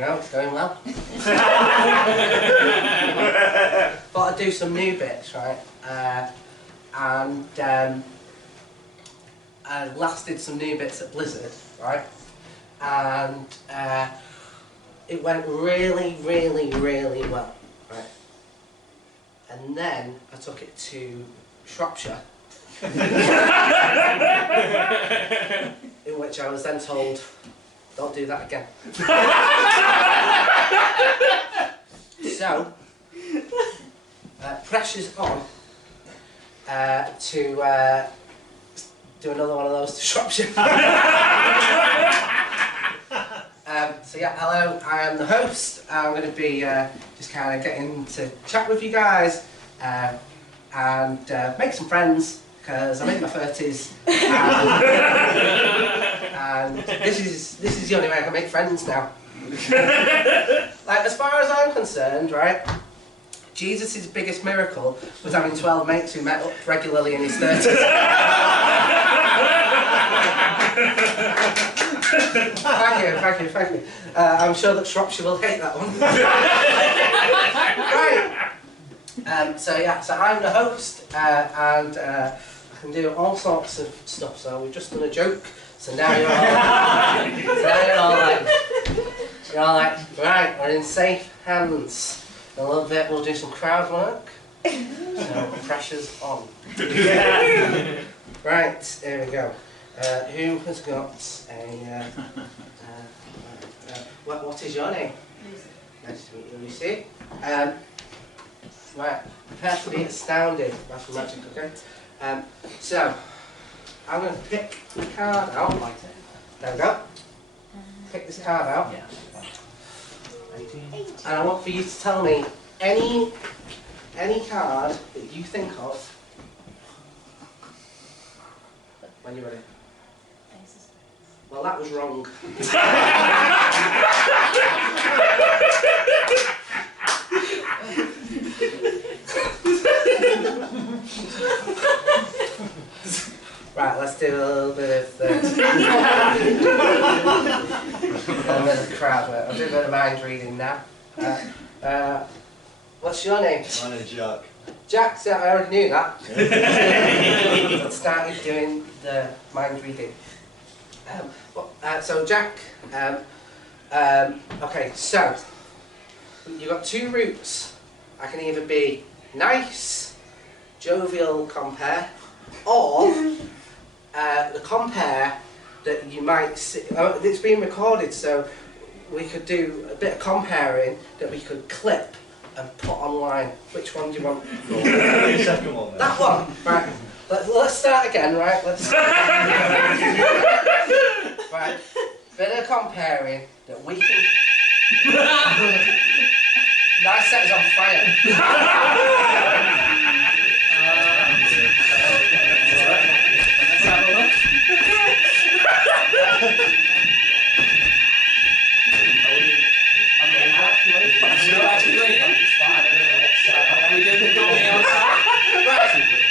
go, it's going well. Thought I'd do some new bits, right? I last did some new bits at Blizzard, right? And it went really, really, really well, right? And then I took it to Shropshire, in which I was then told, don't do that again. So, pressure's on to do another one of those to Shropshire. So yeah, hello, I am the host. I'm going to be just kind of getting to chat with you guys and make some friends, because I'm in my 30s and this is the only way I can make friends now. Like, as far as I'm concerned, right, Jesus' biggest miracle was having 12 mates who met up regularly in his 30s. Thank you. I'm sure that Shropshire will hate that one. Right. So I'm the host, and I can do all sorts of stuff. So we've just done a joke. So now you're all like, right, we're in safe hands. In a little bit we'll do some crowd work. So pressure's on. Right, here we go. Who has got a... what is your name? Lucy. Nice to meet you, Lucy. Right, prepare to be astounded. That's the magic, okay? So, I'm going to pick the card out. There we go. Pick this card out. And I want for you to tell me any card that you think of when you're ready. Well, that was wrong. Right, let's do a little bit of crowd work. I'll do a bit of mind reading now. What's your name? My name's Jack. Jack, so I already knew that. I started doing the mind reading. So Jack, okay, so you've got two routes. I can either be nice, jovial compare, or the compare that you might see. It's being recorded, so we could do a bit of comparing that we could clip and put online. Which one do you want? The second one, then. That one, right. Let's start again, right? Right, bit of comparing that we can... Nice set is on fire. Let's have a look.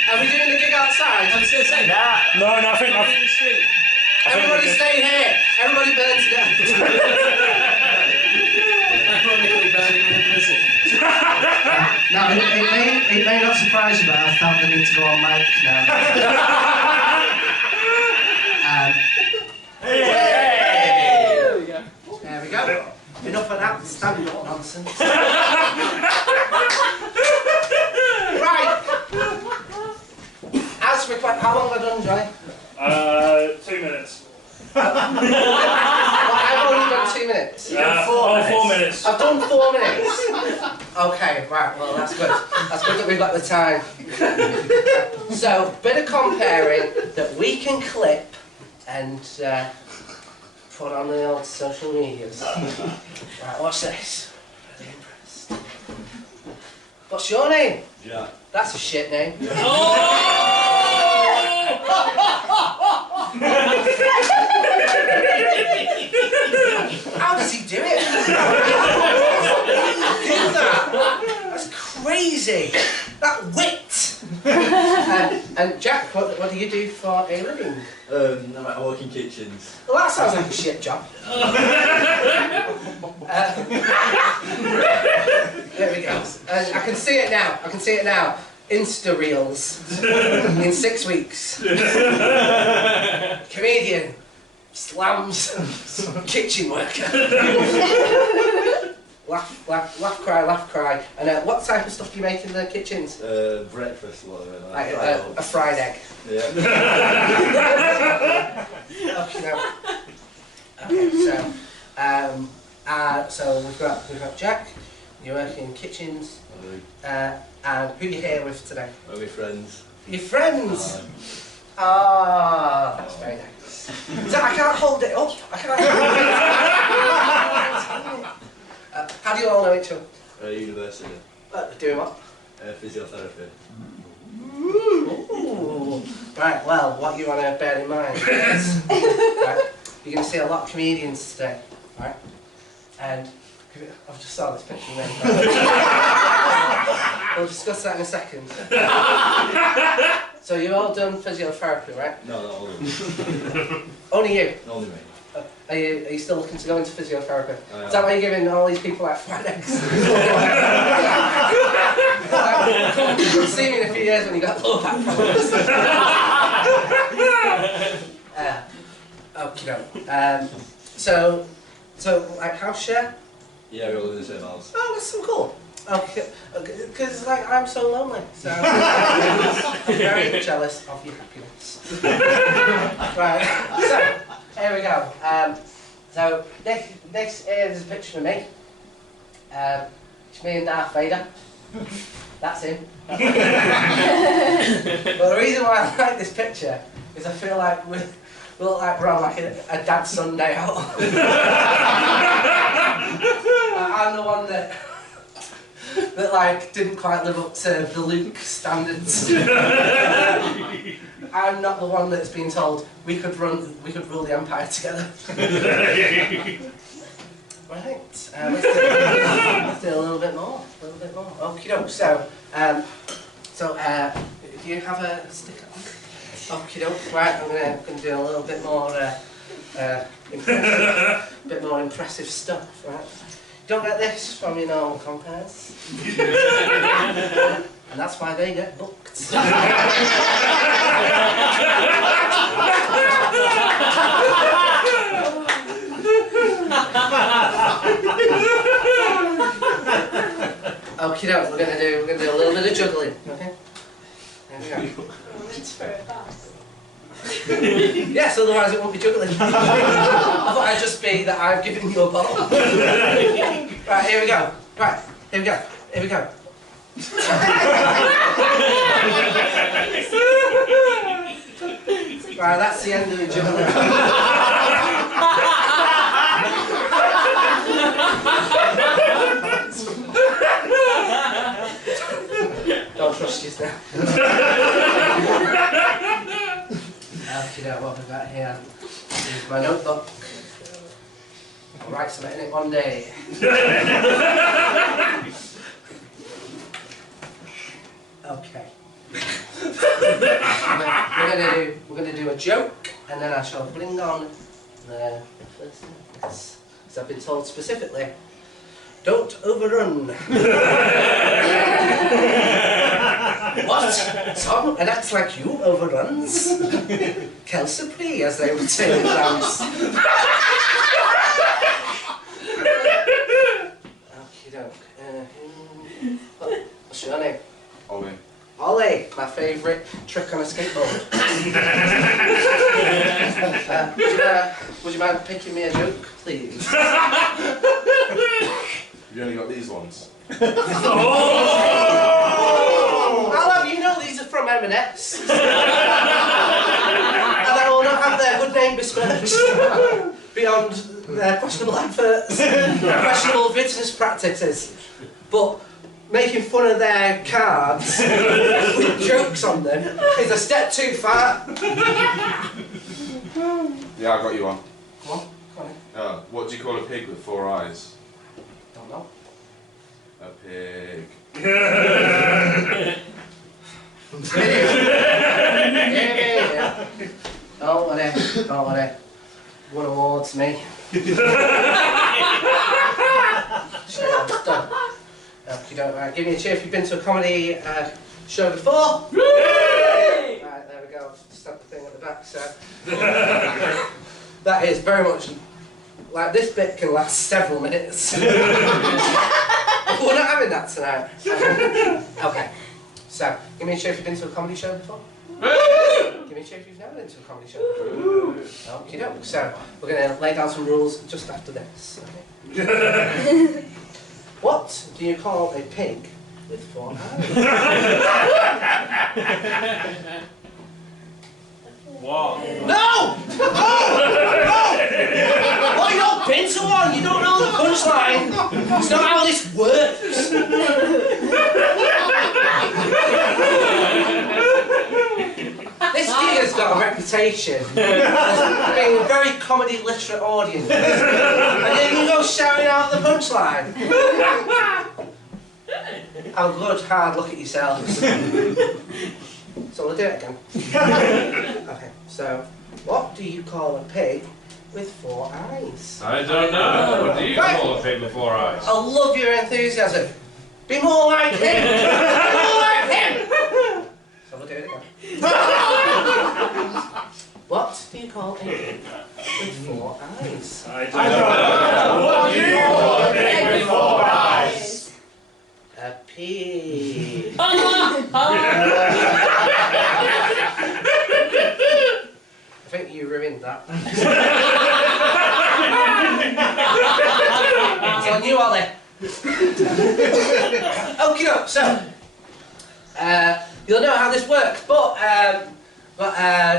Are we doing the gig outside? I was going to say that. No, I think in the street. Everybody stay here. Everybody burn to death. Ironically burning in a blizzard. Now, it may not surprise you, but I felt the need to go on mic now. There we go. Enough of that stand-up nonsense. Right. As required, how long have I done, Johnny? 2 minutes. Well, I've only done 2 minutes. You've done 4 minutes. I've done 4 minutes. Okay, right, well that's good. That's good that we've got the time. So, bit of comparing that we can clip and put on the old social medias. Right, watch this. Really impressed. What's your name? Jack. That's a shit name. How does he do it? How do you do that? That's crazy. That wit. And Jack, what do you do for a living? I work in kitchens. Well, that sounds like a shit job. And I can see it now. I can see it now. Insta reels in 6 weeks. Comedian slams kitchen worker. laugh, cry. And what type of stuff do you make in the kitchens? Breakfast, whatever. Like a fried egg. Yeah. Okay, so we've got Jack. You're working in kitchens. And who are you here with today? My friends. Your friends. That's very nice. So I can't hold it up. I can't hold it. How do you all know each other? University. Doing what? Physiotherapy. Ooh. Right, well, what you want to bear in mind is, right, you're going to see a lot of comedians today, right? And I've just saw this picture then. We'll discuss that in a second. So you've all done physiotherapy, right? No, not all of them. Only you? Only me. Are you still looking to go into physiotherapy? I am. Is that why you're giving all these people like fried eggs? Come see me in a few years when you got low back problems. So like house share? Yeah, we all live in the same house. Oh, that's so cool. Okay, because like I'm so lonely, so I'm very jealous of your happiness. Right, so here we go. So this is a picture of me. It's me and Darth Vader. That's him. But the reason why I like this picture is I feel like we look like we're on like a dad-son day out. I'm the one that like didn't quite live up to the Luke standards. I'm not the one that's been told we could rule the Empire together. Right, let's do a little bit more. Okie doke. So, do you have a sticker? Okie doke. Right, I'm gonna do a little bit more impressive stuff. Right. Don't get this from your normal compares. And that's why they get booked. Okie doke, we're gonna do a little bit of juggling, okay? There we go. It's for a bus. Yes, otherwise it won't be juggling. I thought I'd just be that I've given you a ball. Right, here we go. Right, here we go. Here we go. Right, that's the end of the juggling. Don't trust you now. Okay, now what we've got here is my notebook. I'll write something in it one day. Okay. We're gonna do a joke, and then I shall bring on the first sentence. Because I've been told specifically, don't overrun. What? Tom, and acts like you overruns? Quel surprise, as they would say in France. Okie doke. What's your name? Ollie. Ollie, my favourite trick on a skateboard. Would you mind picking me a joke, please? You only got these ones. I'll have you know these are from M&S. And I will not have their good name besmirched beyond their questionable adverts, questionable business practices. But making fun of their cards with jokes on them is a step too far. Yeah, I got you one. Come on. What do you call a pig with 4 eyes? Don't know. A pig. Yeah. Don't worry. Won awards, me. Sure, done. Okie don't. Give me a cheer if you've been to a comedy show before. Right, there we go. I've stuck the thing at the back. So that is very much like this bit can last several minutes. We're not having that tonight. Okay. So give me a cheer if you've been to a comedy show before. Give me a cheer if you've never been to a comedy show before. Okie doke. So we're going to lay down some rules just after this. Okay? What do you call a pig with 4 eyes? Wow. No! No! Well, you've not been to one. You don't know the punchline. It's not how this works. This gear's got a reputation as being a very comedy literate audience. And then you go shouting out the punchline. Have a good hard look at yourselves. So we'll do it again. Okay, so what do you call a pig with 4 eyes? I don't know. What do you Right. call a pig with 4 eyes? I love your enthusiasm. Be more like him! Be more like him! So we'll do it again. What do you call a pig with 4 eyes? I don't know. What do you call a pig with 4 eyes? A pig. I think you ruined that. It's on you, Ollie. Okay, so you'll know how this works, but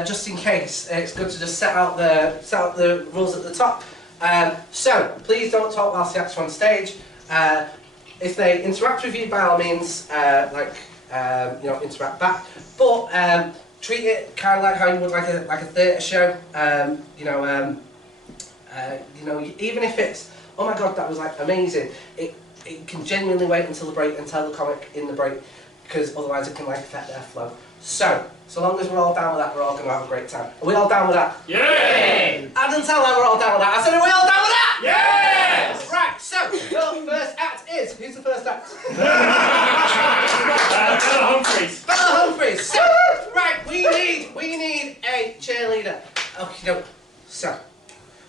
just in case, it's good to just set out the rules at the top. So please don't talk whilst the act's on stage. If they interact with you, by all means, interact back. But treat it kind of like how you would like a theatre show. Even if it's, oh my god, that was like amazing. It can genuinely wait until the break and tell the comic in the break, because otherwise it can like affect their flow. So long as we're all down with that, we're all going to have a great time. Are we all down with that? Yeah! I didn't tell them we're all down with that. I said, are we all down with that? Yes! Right, so your first act is, who's the first act? Bella Humphries. Bella Humphries. So, right, we need a cheerleader. Okay, no. So,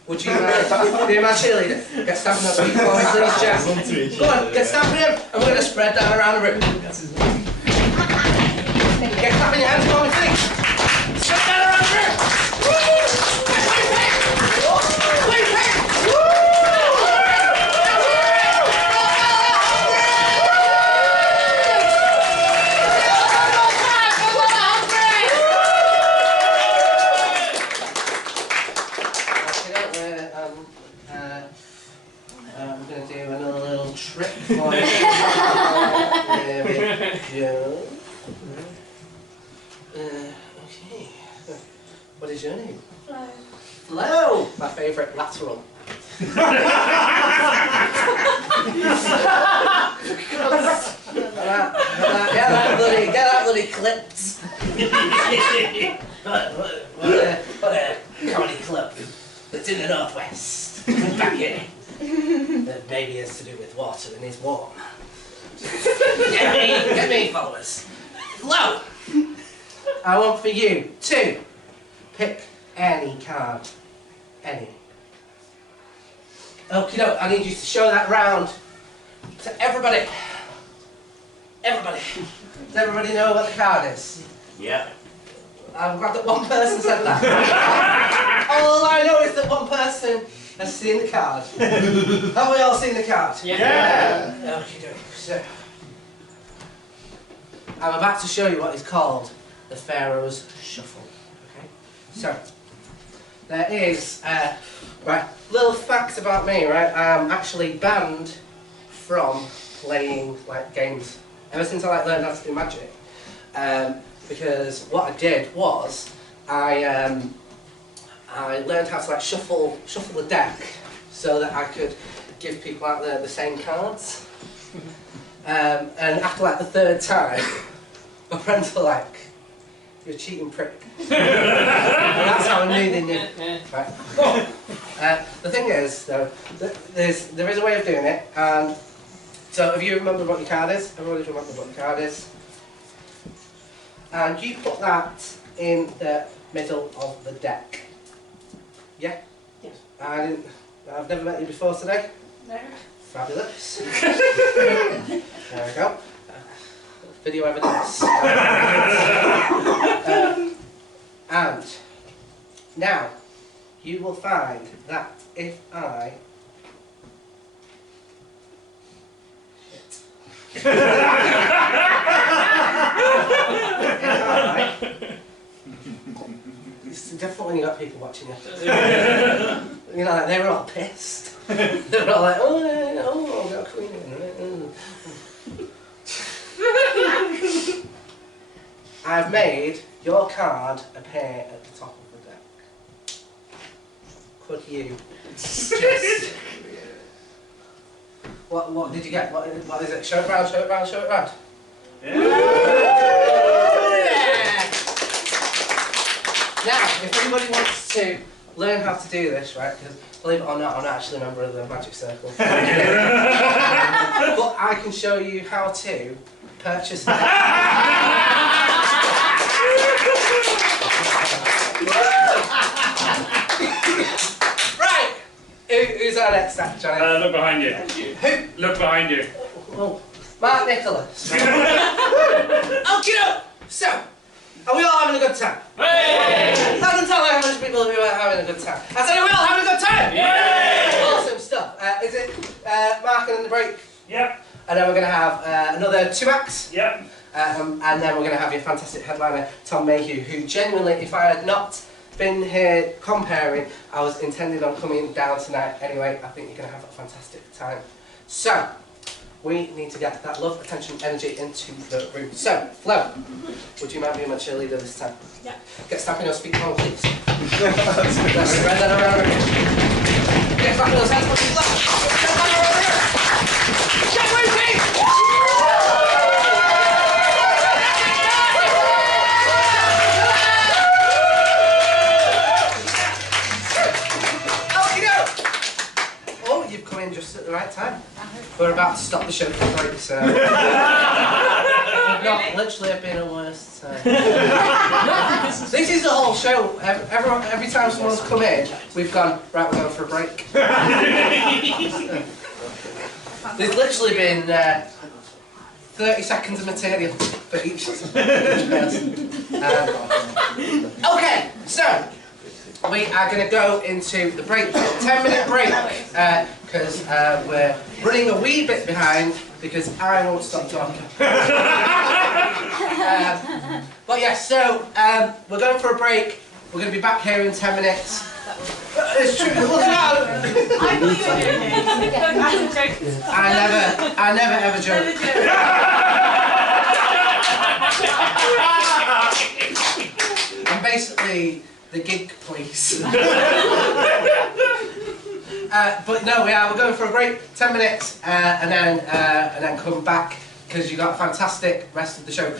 would you be my cheerleader? Get stamping up for me, please, Jeff. Go on, get stamping him, and we're going to spread down around the room. Get clapping your hands for me, please. Spread down around the room. I'm going to do another little trick for you. There we go. Okay. What is your name? Flo. Flo! My favourite lateral. Get that bloody clips. What a comedy club that's in the northwest. Back here. That maybe has to do with water and is warm. Get me, followers. Flo! I want for you to pick any card. Any. Okie doke, I need you to show that round to everybody. Everybody. Does everybody know what the card is? Yeah. I'm glad that one person said that. All I know is that one person has seen the card. Have we all seen the card? Yeah. Okie doke. So, I'm about to show you what is called the Pharaoh's Shuffle. Okay? So, there is, right, little fact about me, right? I'm actually banned from playing like games ever since I learned how to do magic. Because what I did was I learned how to shuffle the deck so that I could give people out the same cards. And after the third time, my friends were like, "You're a cheating prick." And that's how I knew they knew. Right. But the thing is, though, there is a way of doing it, and So if you remember what your card is, everybody remember what your card is. And you put that in the middle of the deck. Yeah? Yes. I've never met you before today. No. Fabulous. There we go. Video evidence. And now you will find that if I it's difficult when you got people watching you. You know, like, they were all pissed. They were all like, oh, I've got a queen in. I've made your card appear at the top of the deck. Could you just... What did you get? What is it? Show it round, show it round, show it round. Yeah. Now, if anybody wants to learn how to do this, right, because believe it or not, I'm not actually a member of the Magic Circle. But I can show you how to purchase a deck. Right! Who's our next act, Johnny? Look behind you. Who? Look behind you. Oh, Mark Nicholas. Okay, so, are we all having a good time? Hey! I can tell how much people who are having a good time. I said, are we all having a good time? Yay! Awesome stuff. Is it marking in the break? Yep. And then we're going to have another 2 acts. Yep. And then we're going to have your fantastic headliner, Tom Mayhew, who genuinely, if I had not been here comparing, I was intending on coming down tonight anyway. I think you're going to have a fantastic time. So, we need to get that love, attention, energy into the room. So, Flo, would you mind being my cheerleader this time? Yeah. Get stamping your speak on, please. Let's spread that around again. Get back in those hands, push it left. Get back over here. Get moving! Oh, you've come in just at the right time. We're about to stop the show for break, so... Not literally have been a worse time. This is the whole show. Every time someone's come in, we've gone, right, we're going for a break. There's literally been 30 seconds of material for each person. Okay, so we are going to go into the break, 10-minute break, because we're running a wee bit behind because I won't stop talking. But yes, so we're going for a break. We're going to be back here in 10 minutes. It's true. Look out! I never ever joke. I'm basically the gig police. But no, we're going for a break, 10 minutes, and then come back because you got a fantastic rest of the show.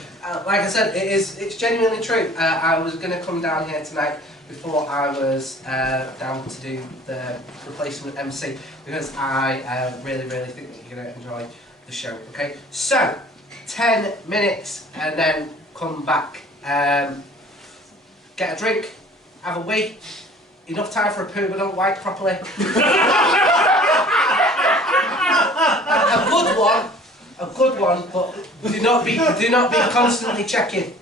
Like I said, it's genuinely true. I was going to come down here tonight before I was down to do the replacement MC because I really think that you're going to enjoy the show. Okay, so 10 minutes and then come back, get a drink, have a wee. Enough time for a poo, but don't wipe properly. A good one, but do not be constantly checking.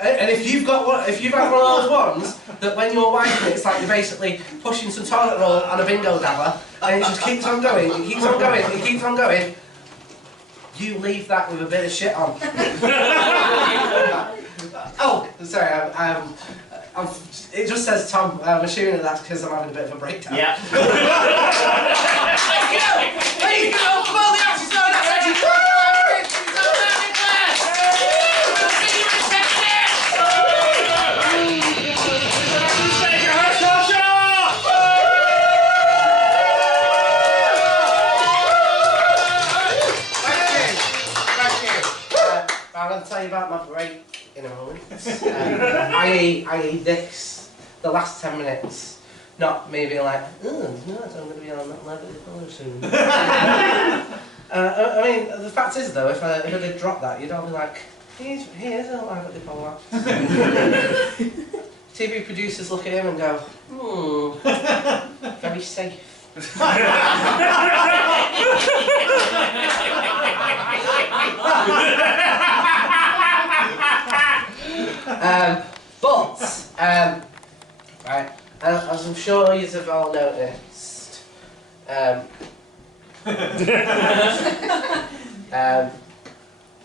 And if you've had one of those ones that when you're wiping it, it's like you're basically pushing some toilet roll on a bingo dabber, and it just keeps on going, it keeps on going, it keeps on going. You leave that with a bit of shit on. Oh, sorry, it just says Tom. I'm assuming that that's because I'm having a bit of a breakdown. Yeah. There you go! Come on, the action's going up! I'm going to tell you about my break in a moment. I.e. this, the last 10 minutes, Not me being like, oh, no, I'm going to be on that level soon. I mean, the fact is though, if I did drop that, you'd all be like, he is a live at the polar. TV producers look at him and go, very safe. Right, as I'm sure you have all noticed,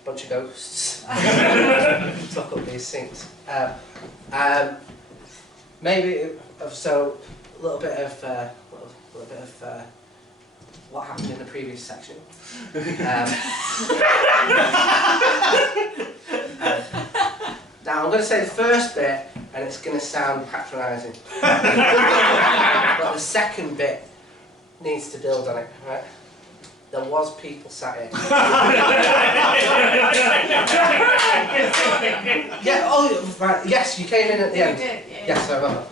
bunch of ghosts talk up these things. Maybe so a little bit of what happened in the previous section. Now I'm going to say the first bit, and it's going to sound patronising, but the second bit needs to build on it, right? There was people sat here. Yeah, oh, right, yes, you came in at the end. You did, yeah. Yes, I remember.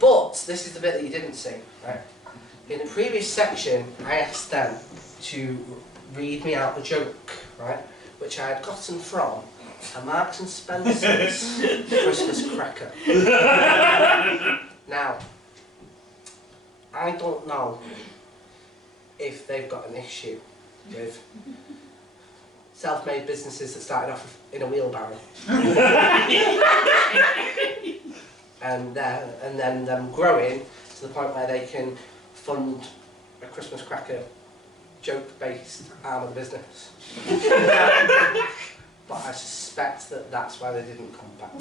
But this is the bit that you didn't see, right? In the previous section, I asked them to read me out a joke, right? Which I had gotten from a Marks and Spencer's Christmas cracker. Now, I don't know if they've got an issue with self-made businesses that started off in a wheelbarrow. and then them growing to the point where they can fund a Christmas cracker joke-based arm of the business. But I suspect that that's why they didn't come back.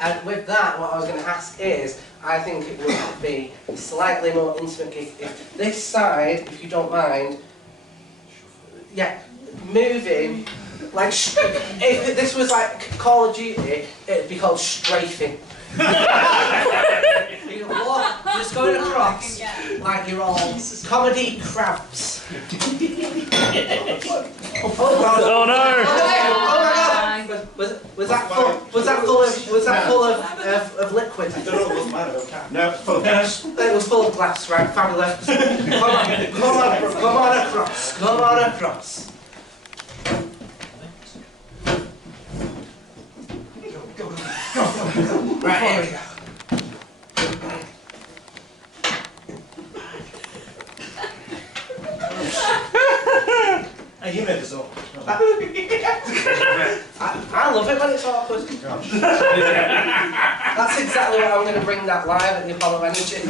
And with that, what I was going to ask is, I think it would be a slightly more intimate gig if this side, if you don't mind, yeah, moving, like, if this was like Call of Duty, it'd be called strafing. You walk, just going across like you're all comedy crabs. Oh God! Oh no! Oh my God! Was that full of liquid? I don't know what's the matter with that. No, full of gas. It was full of glass, right? Fabulous. Come on across. Right, here we go. Hey, you made this up. I love it when it's awkward. Gosh. That's exactly what I'm going to bring that live at the Apollo Energy.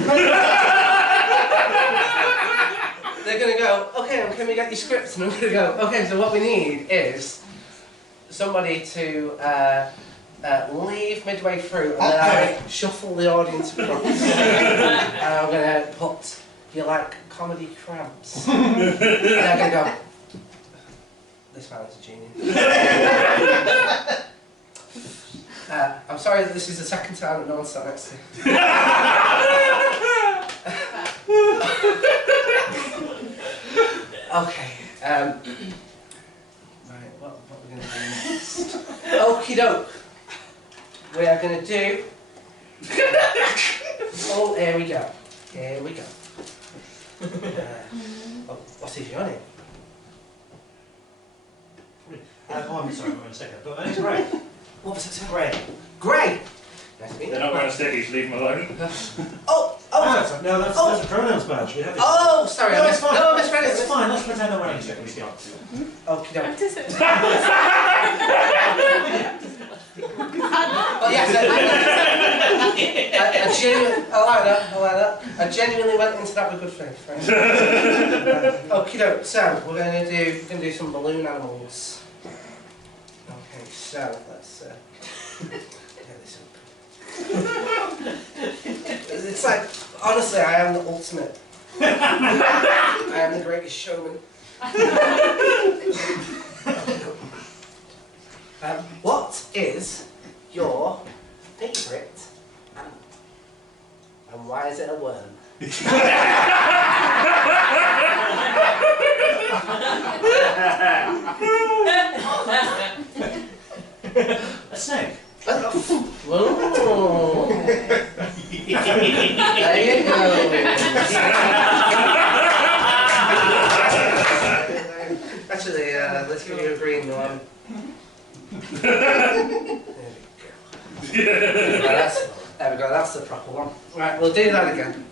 They're going to go, okay, can we get your scripts? And I'm going to go, okay, so what we need is somebody to leave midway through, and then I shuffle the audience across. And I'm going to put, you like comedy crabs? And they're going to go, this man is a genius. I'm sorry that this is the second time that no one's sat next to you. Okay. Right, what are we going to do next? Okie doke. We are going to do... Oh, here we go. Here we go. What is your name? Oh, I'm sorry, wait a second. But my name's Gray. What was it? Gray. Gray! Nice to meet you. They're not wearing stickies, leave them alone. Oh! No, that's a pronouns badge. We have it. Oh, sorry, No, it's fine. No, I misread it. It's fine, let's pretend I'm wearing stickies. Okie doke. What is it? Oh yes, I like that. I genuinely went into that with good faith, right? Okie doke, so we're going to do some balloon animals. Okay, so let's get this up. It's like, honestly, I am the ultimate. I am the greatest showman. What is your favourite animal? And why is it a worm? snake. Whoa. There you go. Actually, let's give you a green one. There we go, that's the proper one. Right, we'll do that again.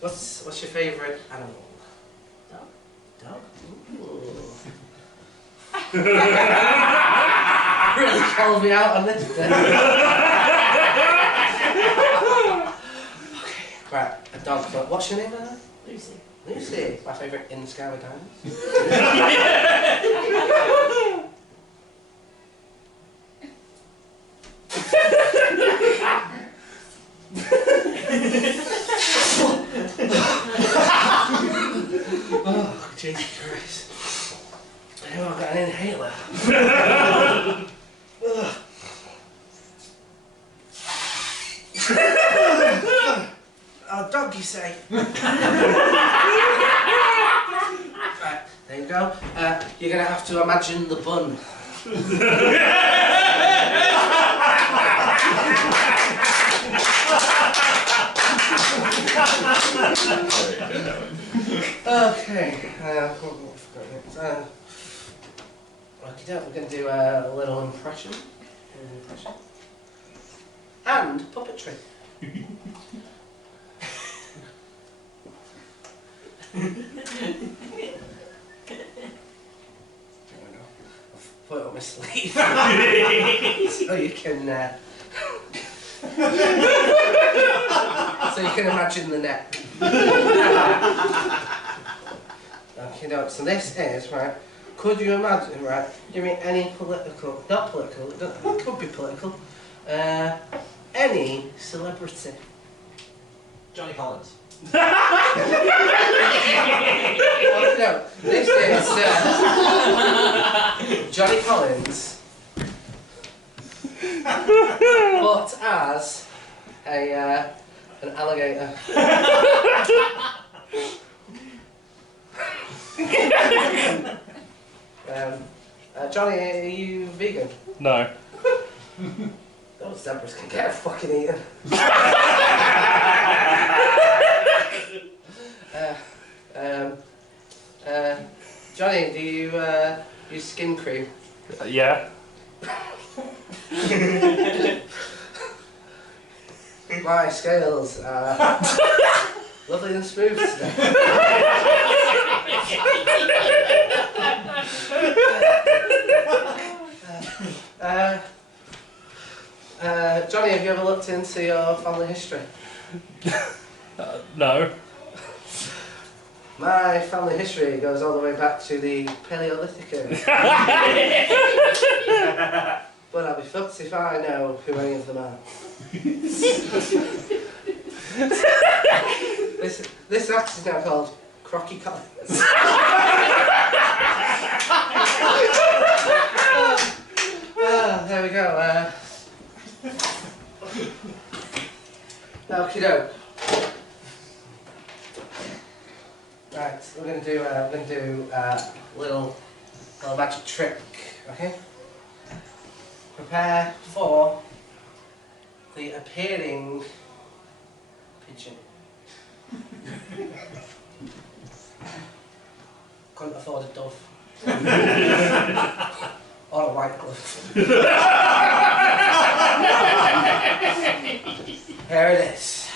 What's your favourite animal? Dog? Dog? Ooh. Really called me out on this bit. Okay, right, a dog. So what's your name, Anna? Lucy. Lucy, my favourite in the sky with diamonds. Oh, Jesus Christ. I've got an inhaler. Oh, dog, you say? Right, there you go. You're going to have to imagine the bun. Okay. We're going to do a little impression. And puppetry. Put it on my sleeve. So you can imagine the neck. Okay, no, so this is, right, could you imagine, right, give me any political, not political, it could be political, any celebrity. Johnny Collins. Oh, no, this is Johnny Collins, but as an alligator. Johnny, are you vegan? No. Those zebras can get fucking eaten. Johnny, do you use skin cream? Yeah. My scales are lovely and smooth today. Johnny, have you ever looked into your family history? No. My family history goes all the way back to the Paleolithic era. But I'll be fucked if I know who any of them are. This act is now called Crocky Collins. There we go. Okie doke. Right, we're gonna do a little magic trick. Okay. Prepare for the appearing pigeon. Couldn't afford a dove. Or a white glove. Here it is.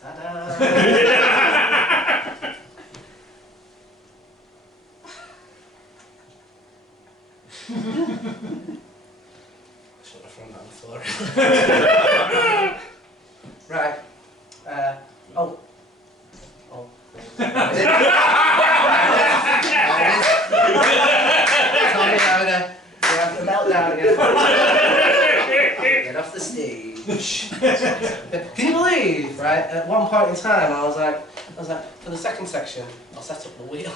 Ta-da! Should have thrown that on the floor. Right. Oh. There it is. Tommy, you have to melt down again. Get off the stage. Can you believe, right, at one point in time I was like, for the second section, I'll set up the wheel.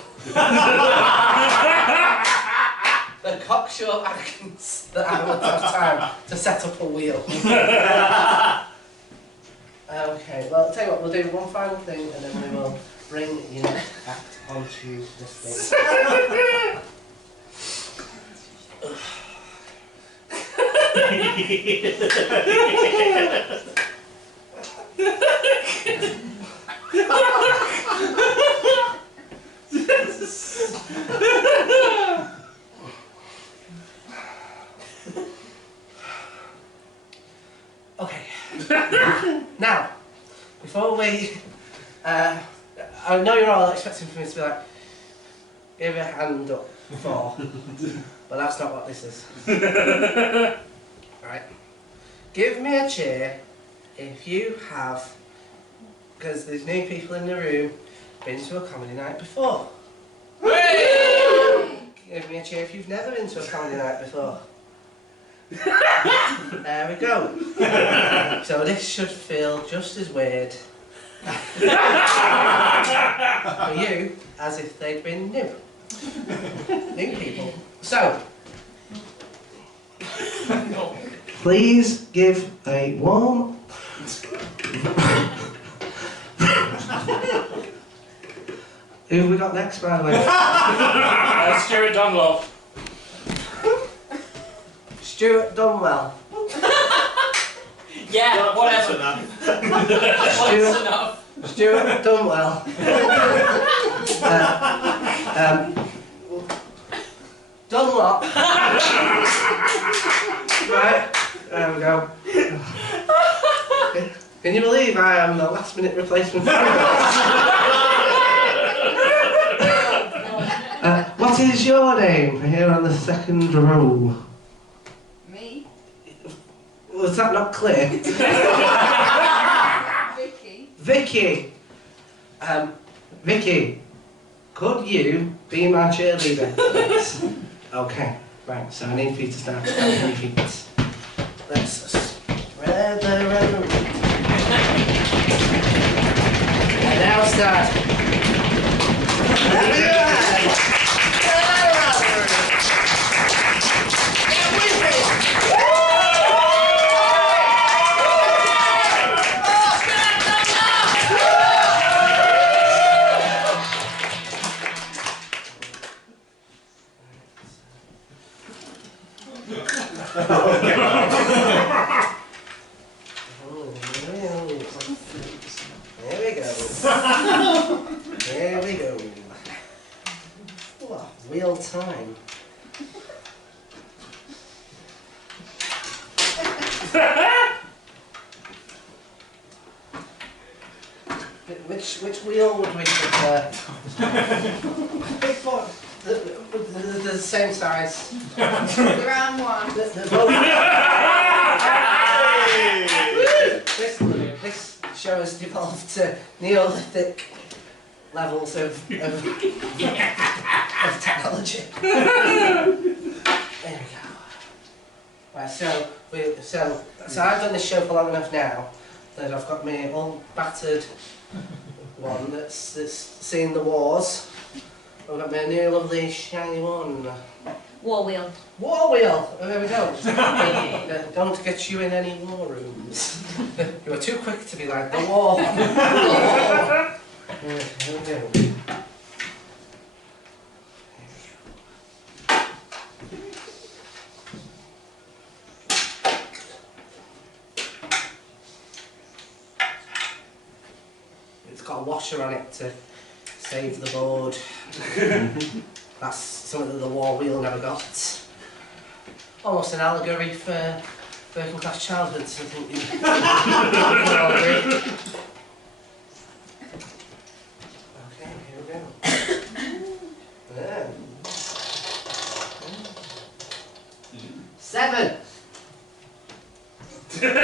The cocksure arrogance that I would have time to set up a wheel. Okay, well, I'll tell you what, we'll do one final thing and then we will bring your next act onto the stage. Okay. Now, before we, I know you're all expecting for me to be like, give a hand up for, but that's not what this is. Right. Give me a cheer if you have, because there's new people in the room, been to a comedy night before. Give me a cheer if you've never been to a comedy night before. There we go. So this should feel just as weird for you as if they'd been new. New people. So, please give a warm who have we got next, by the way? Stuart Dunlop. Stuart Dunwell. Yeah, whatever. That's enough. Stuart Dunwell. Dunlop. Right, there we go. Can you believe I am the last minute replacement? What is your name here on the second row? Me? Was that not clear? Vicky. Vicky. Vicky, could you be my cheerleader, please? Okay, right, so I need for you to start stamping your feet. Let's spread the room. And now start. There we go. There we go. Oh, real time. Which wheel would we prefer? The same size. Round one. This show has devolved to Neolithic levels of technology. There we go. Right, so I've done this show for long enough now that I've got my old battered one that's seen the wars. I've got my new lovely shiny one. War wheel. War wheel! Oh, there we go. Don't get you in any war rooms. You were too quick to be like, the war. The war. Here we go. It's got a washer on it to save the board. That's something that the war wheel never got. Almost an allegory for working class childhoods, I think. Okay, here we go. There. 7. There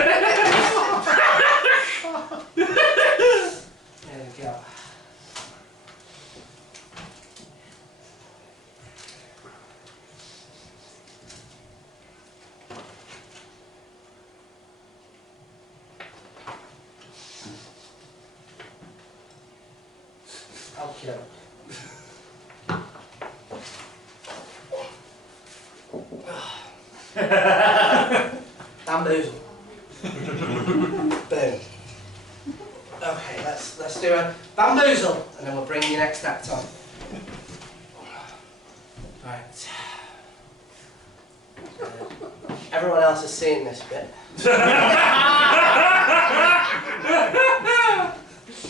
we go. Okay. Bamboozle. Boom. let's do a bamboozle, and then we'll bring your next act on. Right. Everyone else has seen this bit.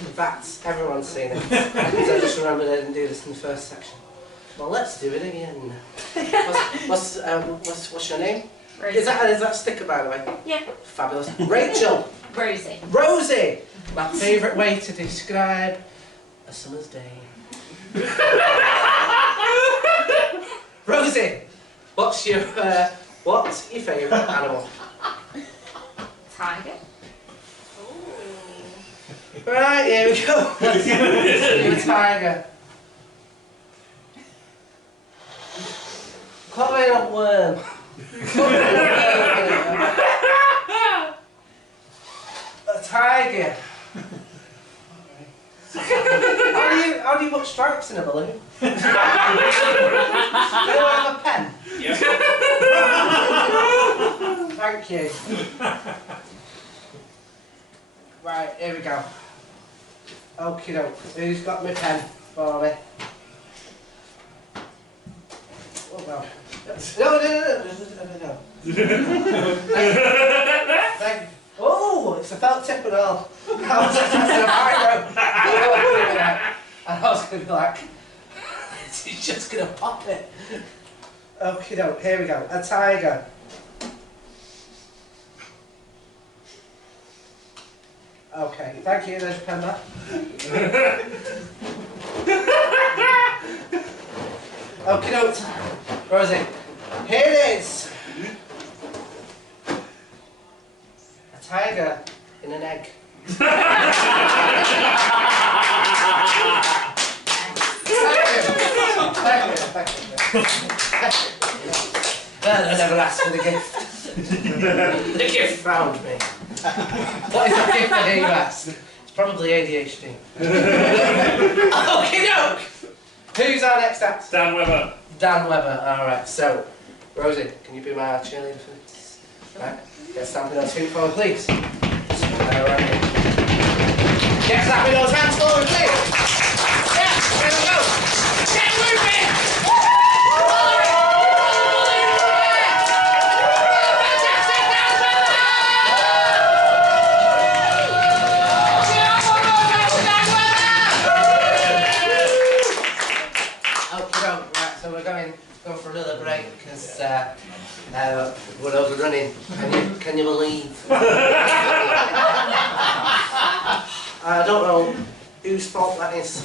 In fact, everyone's seen it. Because I just remembered I didn't do this in the first section. Well, let's do it again. What's your name? Rosie. Is that a sticker, by the way? Yeah. Fabulous. Rachel. Rosie. Rosie. My favourite way to describe a summer's day. Rosie, what's your favourite animal? Tiger. Right, here we go. You're a tiger. Covered up worm. A tiger. How do you put stripes in a balloon? Do you have a pen? Yep. Thank you. Right, here we go. Okie doke. Who's got my pen for me? Oh well. No. Thank you. Oh, it's a felt tip and all. I was expecting a biro. And I was going to be like, he's just going to pop it. Okie doke, here we go. A tiger. Okay, thank you, there's a pen back. Okie doke. Rosie, here it is. A tiger in an egg. Thank you. Well, I never asked for the gift. The gift found me. What is the gift that you asked? It's probably ADHD. Okie doke! Who's our next act? Dan Webber. Dan Webber, alright, so Rosie, can you be my cheerleader for this? Right, get stamping those feet forward, please. Alright. Get slapping those hands forward, please! Yeah, here we go! Get moving! So we're going for another break because we're overrunning. Can you believe? I don't know whose fault that is.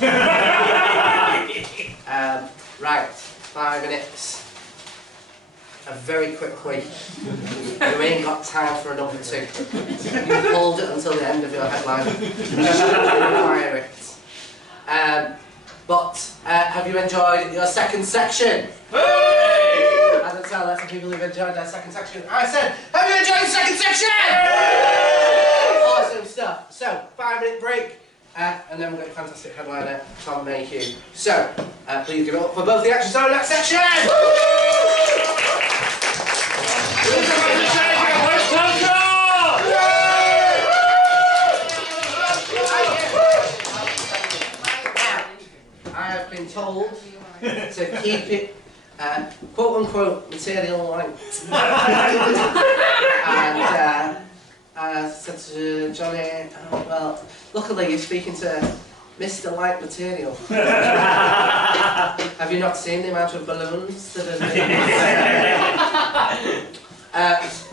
Right, 5 minutes. A very quick way. You ain't got time for another 2. You hold it until the end of your headline. Fire it. But have you enjoyed your second section? Hey! I don't tell lots of people who've enjoyed their second section. I said, have you enjoyed the second section? Hey! Awesome stuff. So, 5-minute break, and then we've got a fantastic headliner, Tom Mayhew. So, please give it up for both the actions on that section! I have been told to keep it quote-unquote material light. And I said to Johnny, well, luckily you're speaking to Mr. Light Material. Have you not seen the amount of balloons that are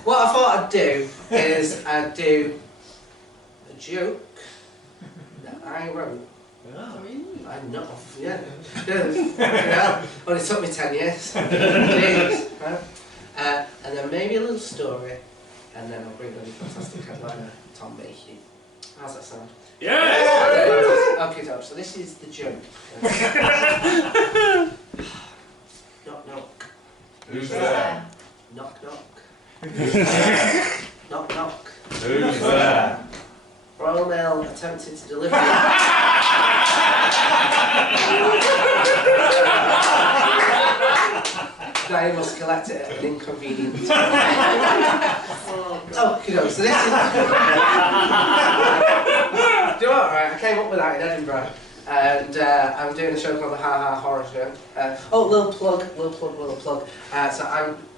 what I thought I'd do is I'd do a joke that I wrote. I know, yeah. Only took me 10 years. Jeez, right? And then maybe a little story, and then I'll bring in the fantastic headliner, Tom Mayhew. How's that sound? Yeah! Okay, Tom, so this is the joke. Knock, knock. Who's there? Knock, knock. Knock, knock. Who's there? Royal Mail attempted to deliver. Diane must collect it at an inconvenient time. Oh, so this is... you know what, right? I came up with that in Edinburgh, and I'm doing a show called the Ha Ha Horror Show. Little plug. So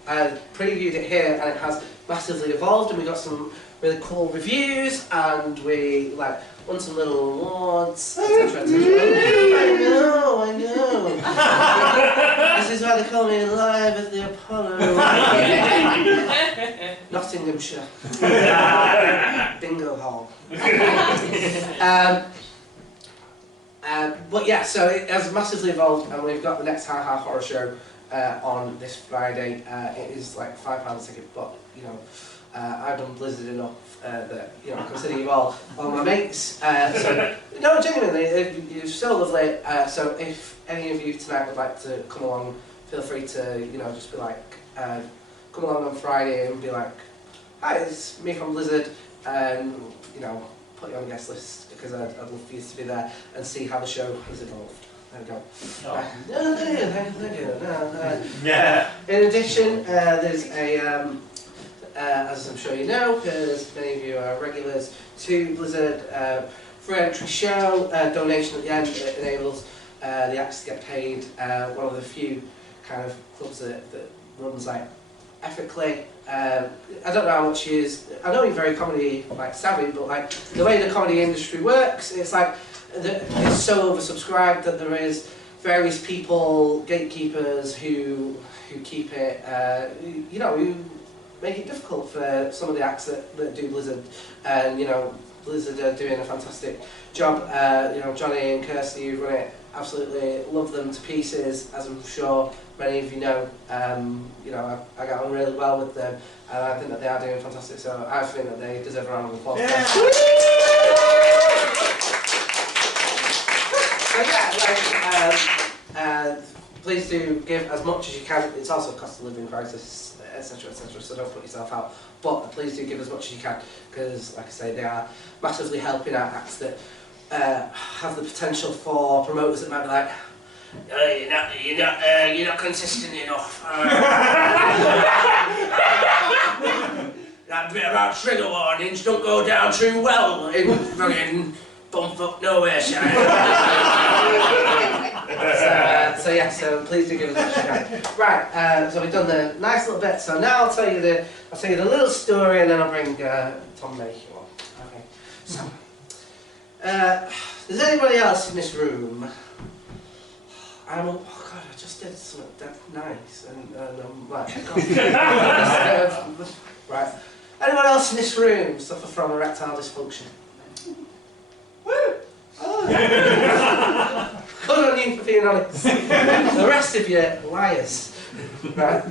I previewed it here, and it has massively evolved, and we got some really cool reviews, and we like won some little awards, etc. I know. This is why they call me live at the Apollo. Nottinghamshire. Bingo hall. But yeah, so it has massively evolved, and we've got the next Ha Ha Horror Show on this Friday. It is like £5 a ticket, but you know, I've done Blizzard enough that you know I consider you all my mates. So no, genuinely, you're so lovely. So if any of you tonight would like to come along, feel free to just be like, come along on Friday and be like, hi, it's me from Blizzard, and put you on the guest list because I'd love for you to be there and see how the show has evolved. There we go. Thank you. Yeah. In addition, there's a, as I'm sure you know, because many of you are regulars to Blizzard, free entry show, donation at the end that enables the acts to get paid. One of the few kind of clubs that runs like ethically. I don't know how much he is. I know he's very comedy savvy, but like the way the comedy industry works, it's like it's so oversubscribed that there is various people, gatekeepers who keep it, who make it difficult for some of the acts that do Blizzard, and Blizzard are doing a fantastic job. Johnny and Kirsty who run it, absolutely love them to pieces, as I'm sure many of you know. I get on really well with them, and I think that they are doing fantastic, so I think that they deserve a round of applause. Yeah. So yeah, please do give as much as you can. It's also a cost of living crisis, etc., so don't put yourself out, but please do give as much as you can, because like I say, they are massively helping out acts that have the potential for promoters that might be like, you're not consistent enough. That bit about trigger warnings don't go down too well in fucking bumfuck nowhere, shine. So please do give us a shout. Right, so we've done the nice little bit. So now I'll tell you the little story, and then I'll bring Tom Mayhew on. Okay. So, is anybody else in this room? Oh God, I just did something that nice, and I'm like, God. Right. Anyone else in this room suffer from erectile dysfunction? Woo! Oh. Good on you for being honest. The rest of you, liars. Right?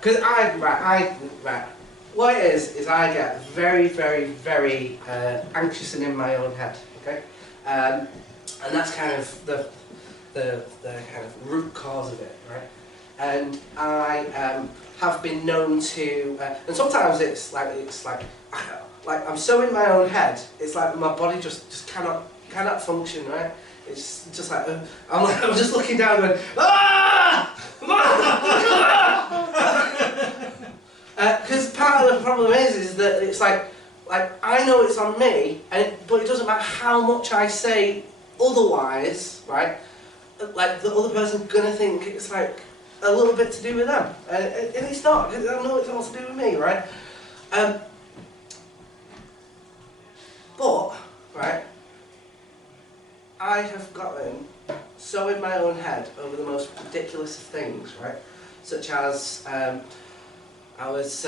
Because what it is I get very, very, very anxious and in my own head. Okay, and that's kind of the kind of root cause of it, right? And I have been known to, and sometimes it's like I'm so in my own head. It's like my body just cannot function, right? It's just like I'm just looking down going, ah! Because part of the problem is that it's like I know it's on me, but it doesn't matter how much I say otherwise, right? Like the other person's gonna think it's like a little bit to do with them, and it's not. I know it's all to do with me, right? But right, I have gotten so in my own head over the most ridiculous of things, right? Such as I was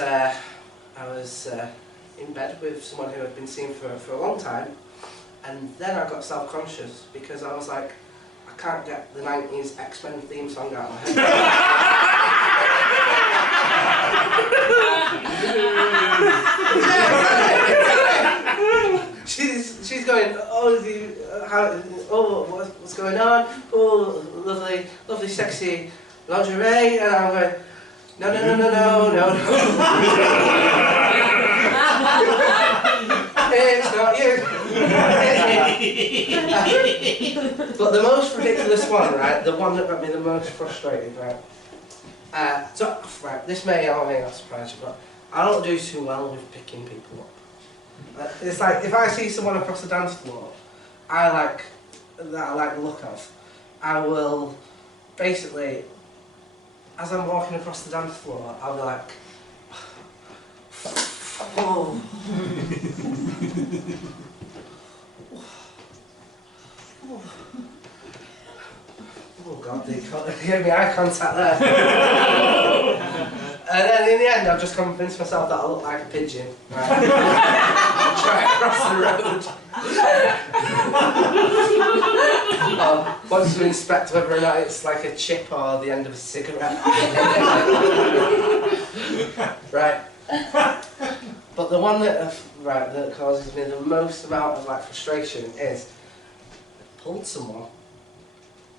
in bed with someone who I'd been seeing for a long time, and then I got self-conscious because I was like, I can't get the 90s X-Men theme song out of my head. She's going, what's going on? Oh, lovely, sexy lingerie, and I'm going, no. It's not you. But the most ridiculous one, right? The one that got me the most frustrated, right? This may or may not surprise you, but I don't do too well with picking people up. It's like if I see someone across the dance floor, I like the look of, I will basically, as I'm walking across the dance floor, I'll be like, oh. Oh God, they gave me eye contact there. And then in the end, I've just convinced myself that I look like a pigeon. Right? Try across the road. Once to inspect whether or not it's like a chip or the end of a cigarette. Right. But the one that that causes me the most amount of like frustration is I pulled someone.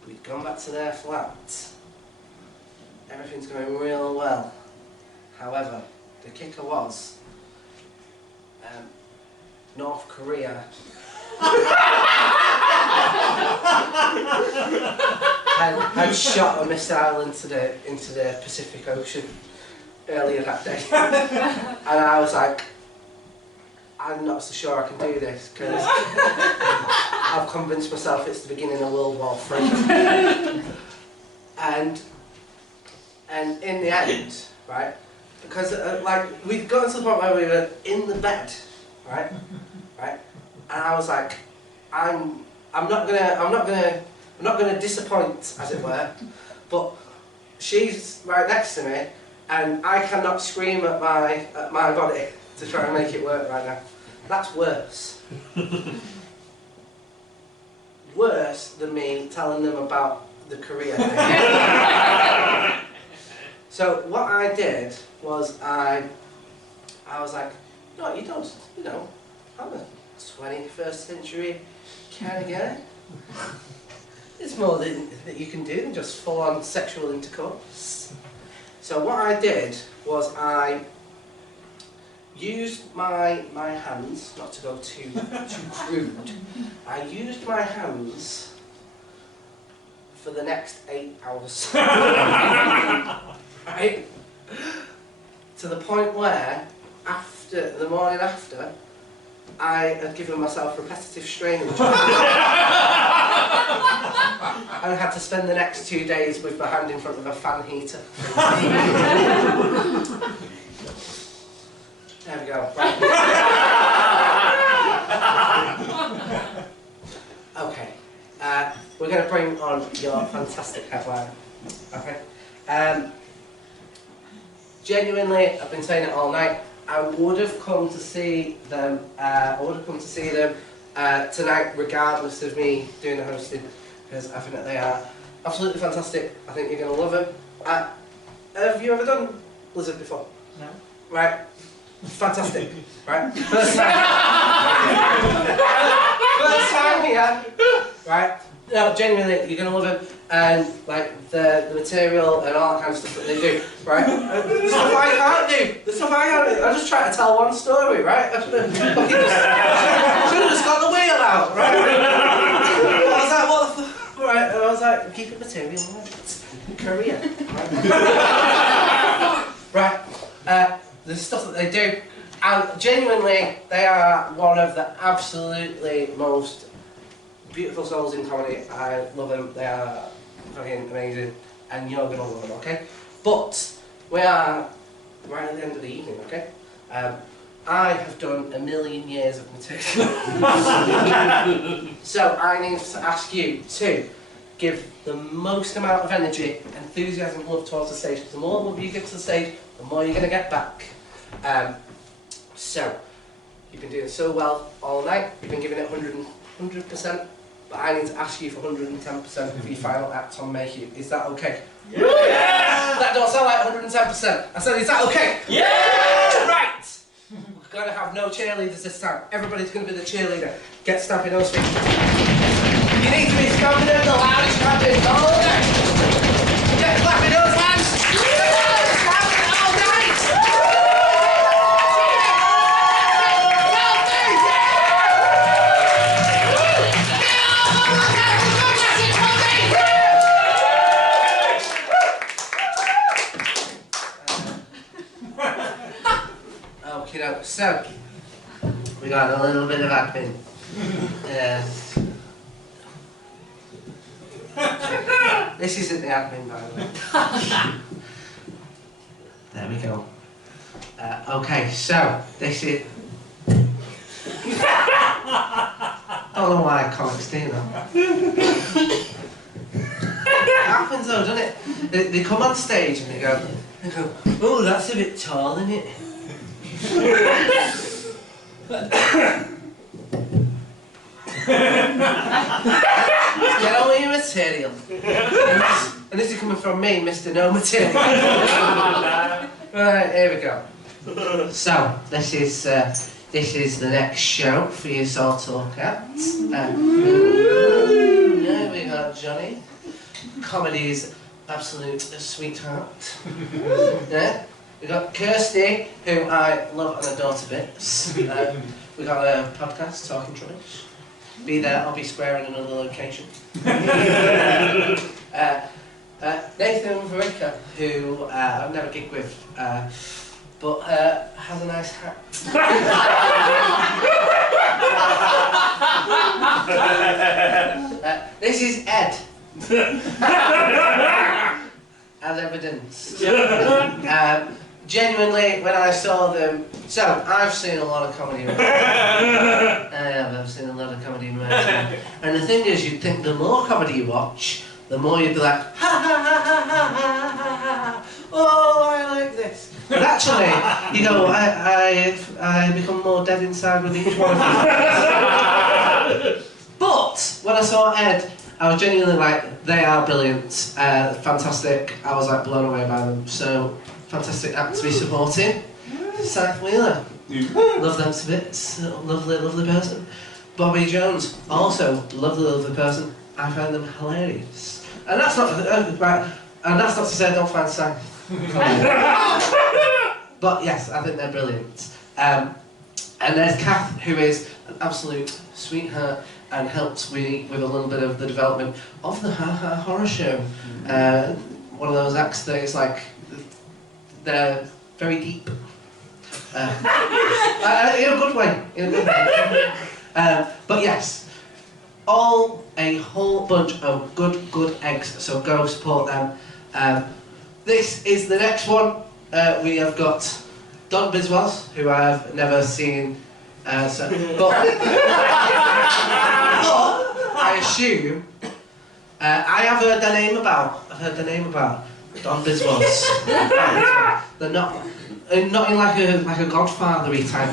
We'd gone back to their flat. Everything's going real well. However, the kicker was North Korea had shot a missile into the Pacific Ocean earlier that day, and I was like, I'm not so sure I can do this because I've convinced myself it's the beginning of World War III. and in the end, right, because like we'd gotten to the point where we were in the bed, right, and I was like, I'm not gonna disappoint, as it were, but she's right next to me, and I cannot scream at my body to try and make it work right now. That's worse. Worse than me telling them about the Korea thing. So what I did was I was like, no, you don't, I'm a 21st century kind of guy. There's more that you can do than just full-on sexual intercourse. So what I did was I used my hands, not to go too crude, I used my hands for the next 8 hours. Right? To the point where, the morning after, I had given myself repetitive strain injuries. And I had to spend the next 2 days with my hand in front of a fan heater. There we go. Right. Okay. We're going to bring on your fantastic headline. Okay. Genuinely, I've been saying it all night. I would have come to see them. Tonight, regardless of me doing the hosting, because I think that they are absolutely fantastic. I think you're going to love them. Have you ever done Blizzard before? No. Right. Fantastic. Right. First time here. Right. No, genuinely, you're going to love it. And like the material and all that kind of stuff that they do, right? The stuff I can't do. The stuff I can't do. I'm just trying to tell one story, right? I should have just got the wheel out, right? I was like, what the fuck? Right, and I was like, keep it material, right? Korea. Right. The stuff that they do, and genuinely, they are one of the absolutely most beautiful souls in comedy. I love them. They are fucking amazing, and you're gonna love them, okay? But we are right at the end of the evening, okay? I have done 1,000,000 years of material, so I need to ask you to give the most amount of energy, enthusiasm, and love towards the stage. Because the more love you give to the stage, the more you're gonna get back. So you've been doing so well all night. You've been giving it 100%. But I need to ask you for 110% for your final act on Mayhew. Is that okay? Yeah! That don't sound like 110%. I said, is that okay? Yeah! Right! We're going to have no cheerleaders this time. Everybody's going to be the cheerleader. Get stamping those feet. You need to be stamping them the loudest stamping all night. Get clapping those hands. Stamping all night. So, we got a little bit of admin. This isn't the admin, by the way. There we go. Okay, so this is. Don't know why comics do that. It happens though, doesn't it? They come on stage and they go, oh, that's a bit tall, isn't it? Get all your material. And this is coming from me, Mr. No Material. Right, here we go. So, this is the next show for you all to look at. There we got Johnny. Comedy's absolute sweetheart. Yeah. We got Kirsty, who I love and adore to bits. We got a podcast, Talking Rubbish. Be there, I'll be squaring another location. Nathan Verica, who I've never gigged with, but has a nice hat. This is Ed. As evidence. Genuinely, when I saw them, so I've seen a lot of comedy. I've seen a lot of comedy in my time. And the thing is, you'd think the more comedy you watch, the more you'd be like, ha ha ha ha ha ha ha. Oh, I like this. But actually, you know, I become more dead inside with each one of them. But when I saw Ed, I was genuinely like, they are brilliant, fantastic. I was like blown away by them. So fantastic act to be supporting. Seth Wheeler, love them to bits. Lovely, lovely person. Bobby Jones, also lovely, lovely person. I find them hilarious. And that's not right. And that's not to say I don't find Seth. But yes, I think they're brilliant. And there's Kath, who is an absolute sweetheart and helps me with a little bit of the development of the Ha Ha Horror Show. One of those acts that is like, they're very deep. In a good way. But yes, all a whole bunch of good eggs, so go support them. This is the next one. We have got Don Biswas, who I've never seen, but I assume I have heard their name about. I've heard their name about Don Biswas. They're not in like a Godfather-y type.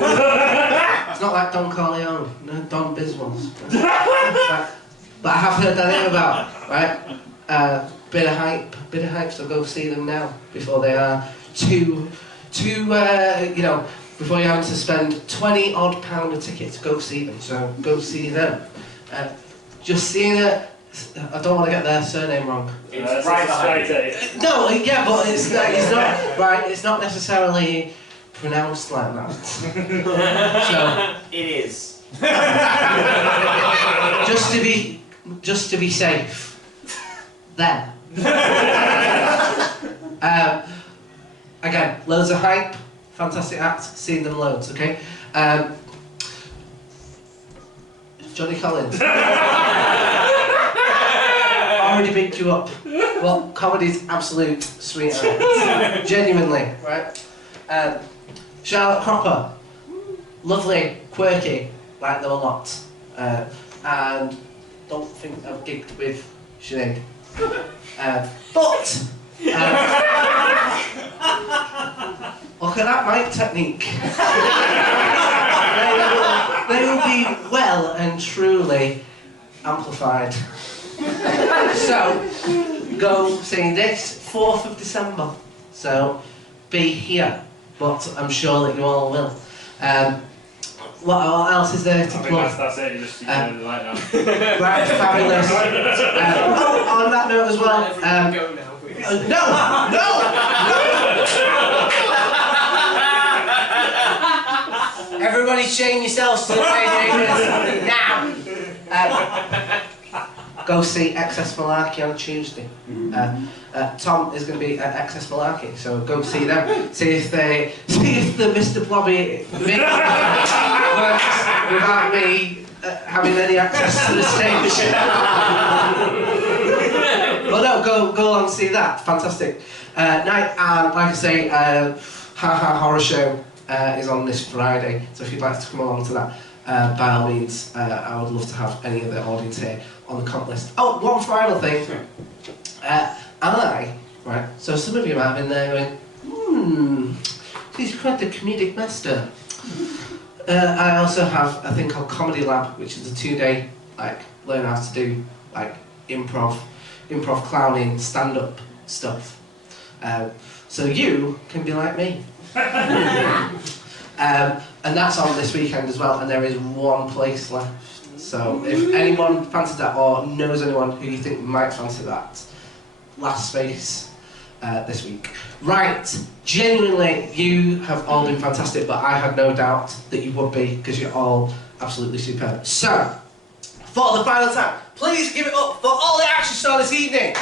It's not like Don Corleone. No, Don Biswas. But I have heard their name about. Right. Bit of hype, so go see them now before they are too you know, before you're having to spend £20 odd a ticket to go see them, so go see them. Just seeing it, I don't want to get their surname wrong. It's right behind it. No, yeah, but it's not, right, it's not necessarily pronounced like that. So, It is. just to be safe, then. Again, loads of hype, fantastic act, seen them loads, okay? Johnny Collins. Already bigged you up. Well, comedy's absolute sweetheart. Genuinely, right? Charlotte Cropper. Lovely, quirky, like them a lot. And don't think I've gigged with Sinead. But look at that mic technique. They will be well and truly amplified. So go see this 4th of December. So be here, but I'm sure that you all will. What else is there to plug? That's it, you just like that. Right, fabulous. On that note as well. Go now, please. No! Everybody chain yourselves to the radiators now! Go see Excess Malarkey on Tuesday. Tom is going to be at Excess Malarkey, so go see them. See if the Mr. Blobby works without me having any access to the stage. But no, go along and see that. Fantastic night. And like I say, Ha Ha Horror Show is on this Friday. So if you'd like to come along to that, by all means, I would love to have any of the audience here on the comp list. Oh, one final thing. Right, so some of you might have been there going, he's quite the comedic master. I also have a thing called Comedy Lab, which is a 2-day, like, learn how to do, like, improv clowning, stand-up stuff. So you can be like me. And that's on this weekend as well, and there is one place left. So if anyone fancies that or knows anyone who you think might fancy that, last space this week. Right, genuinely, you have all been fantastic, but I had no doubt that you would be, because you're all absolutely superb. So, for the final time, please give it up for all the action stars this evening.